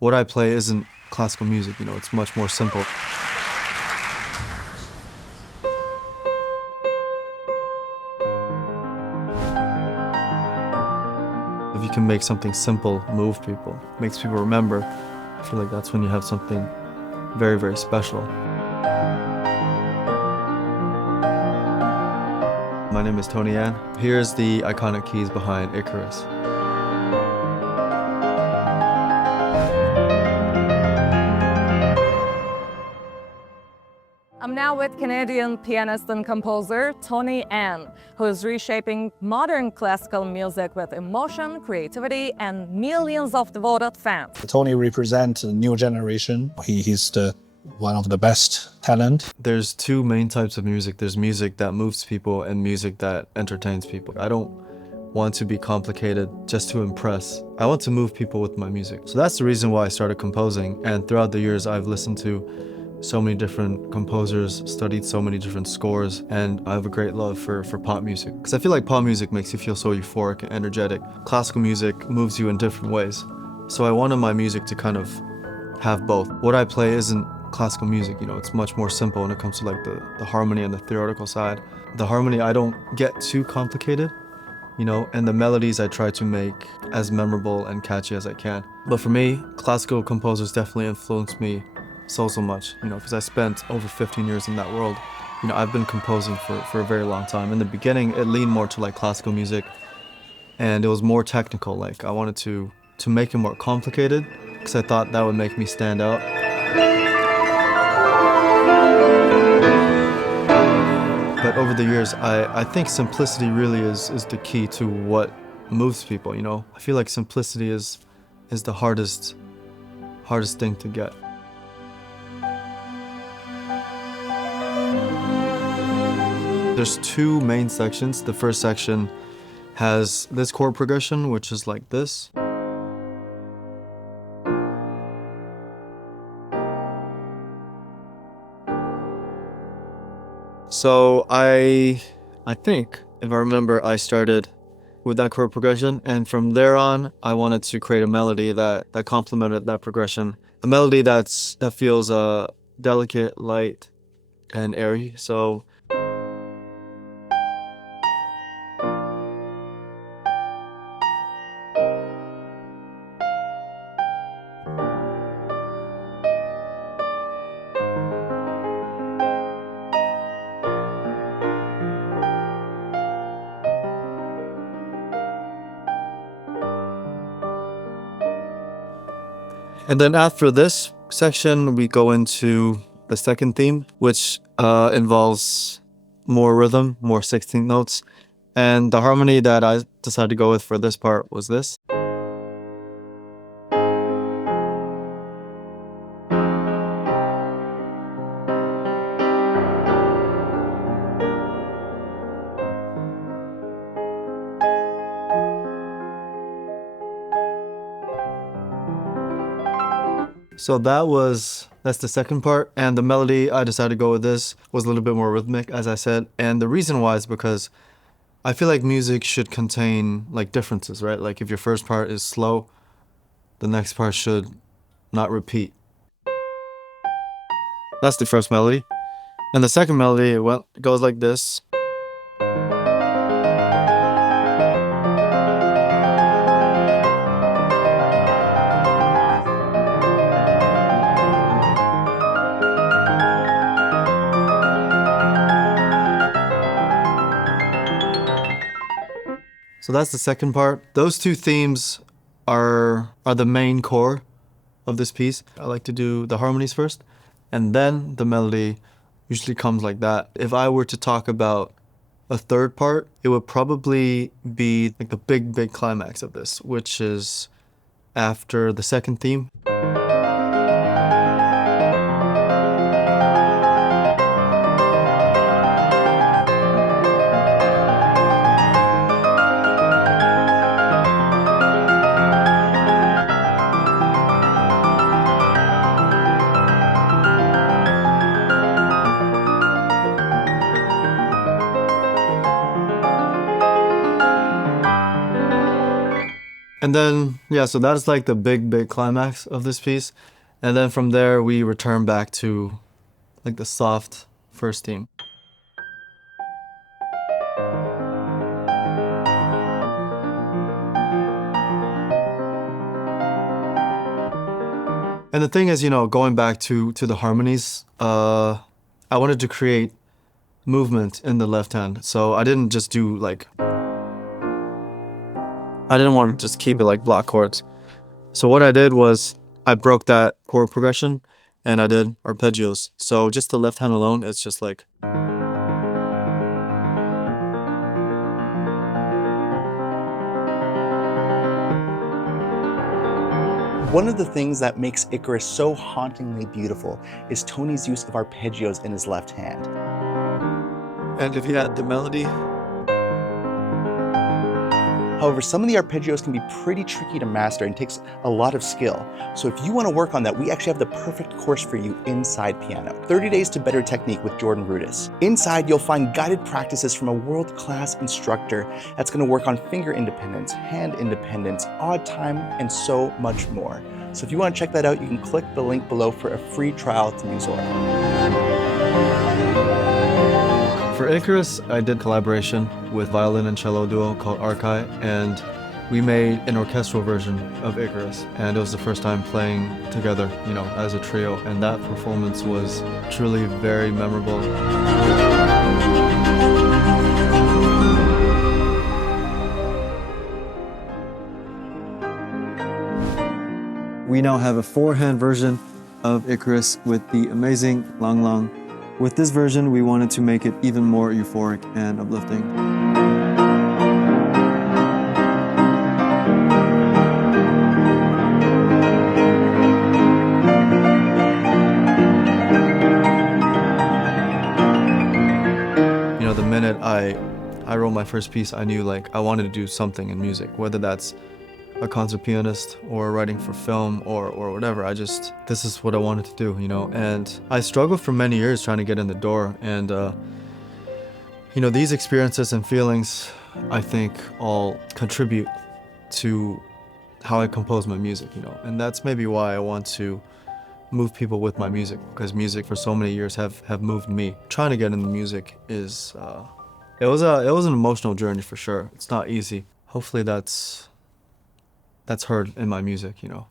what I play isn't classical music, you know, it's much more simple. If you can make something simple move people, makes people remember, I feel like that's when you have something very, very special. My name is Tony Yan. Here's the iconic keys behind Icarus. I'm now with Canadian pianist and composer Tony Yan, who is reshaping modern classical music with emotion, creativity, and millions of devoted fans. Tony represents a new generation. He's one of the best talent. There's two main types of music. There's music that moves people and music that entertains people. I don't want to be complicated just to impress. I want to move people with my music. So that's the reason why I started composing. And throughout the years, I've listened to so many different composers, studied so many different scores, and I have a great love for pop music. Because I feel like pop music makes you feel so euphoric and energetic. Classical music moves you in different ways. So I wanted my music to kind of have both. What I play isn't classical music, you know, it's much more simple when it comes to like the harmony and the theoretical side. The harmony, I don't get too complicated, you know, and the melodies I try to make as memorable and catchy as I can. But for me, classical composers definitely influenced me so much, you know, because I spent over 15 years in that world. You know, I've been composing for a very long time. In the beginning, it leaned more to like classical music, and it was more technical. Like I wanted to make it more complicated because I thought that would make me stand out. But over the years, I think simplicity really is the key to what moves people, you know? I feel like simplicity is the hardest thing to get. There's two main sections. The first section has this chord progression, which is like this. So I think, if I remember, I started with that chord progression, and from there on, I wanted to create a melody that complemented that progression. A melody that feels delicate, light, and airy. So and then after this section, we go into the second theme, which involves more rhythm, more 16th notes. And the harmony that I decided to go with for this part was this. So that's the second part, and the melody I decided to go with this was a little bit more rhythmic, as I said, and the reason why is because I feel like music should contain like differences, right? Like if your first part is slow, the next part should not repeat. That's the first melody, and the second melody goes like this. So that's the second part. Those two themes are the main core of this piece. I like to do the harmonies first, and then the melody usually comes like that. If I were to talk about a third part, it would probably be like the big climax of this, which is after the second theme. And then, yeah, so that's like the big climax of this piece. And then from there, we return back to like the soft first theme. And the thing is, you know, going back to the harmonies, I wanted to create movement in the left hand. So I didn't just do like, I didn't want to just keep it like block chords. So what I did was I broke that chord progression and I did arpeggios. So just the left hand alone, it's just like. One of the things that makes Icarus so hauntingly beautiful is Tony's use of arpeggios in his left hand. And if you add the melody. However, some of the arpeggios can be pretty tricky to master and takes a lot of skill. So if you want to work on that, we actually have the perfect course for you inside Pianote. 30 Days to Better Technique with Jordan Rudis. Inside, you'll find guided practices from a world-class instructor that's going to work on finger independence, hand independence, odd time, and so much more. So if you want to check that out, you can click the link below for a free trial to Musora. For Icarus, I did collaboration with violin and cello duo called Arkai, and we made an orchestral version of Icarus. And it was the first time playing together, you know, as a trio, and that performance was truly very memorable. We now have a four-hand version of Icarus with the amazing Lang Lang. With this version, we wanted to make it even more euphoric and uplifting. You know, the minute I wrote my first piece, I knew like I wanted to do something in music, whether that's a concert pianist or writing for film or whatever. This is what I wanted to do, you know. And I struggled for many years trying to get in the door. And, you know, these experiences and feelings, I think, all contribute to how I compose my music, you know. And that's maybe why I want to move people with my music, because music for so many years have moved me. Trying to get into music is, it was an emotional journey for sure. It's not easy. Hopefully that's heard in my music, you know.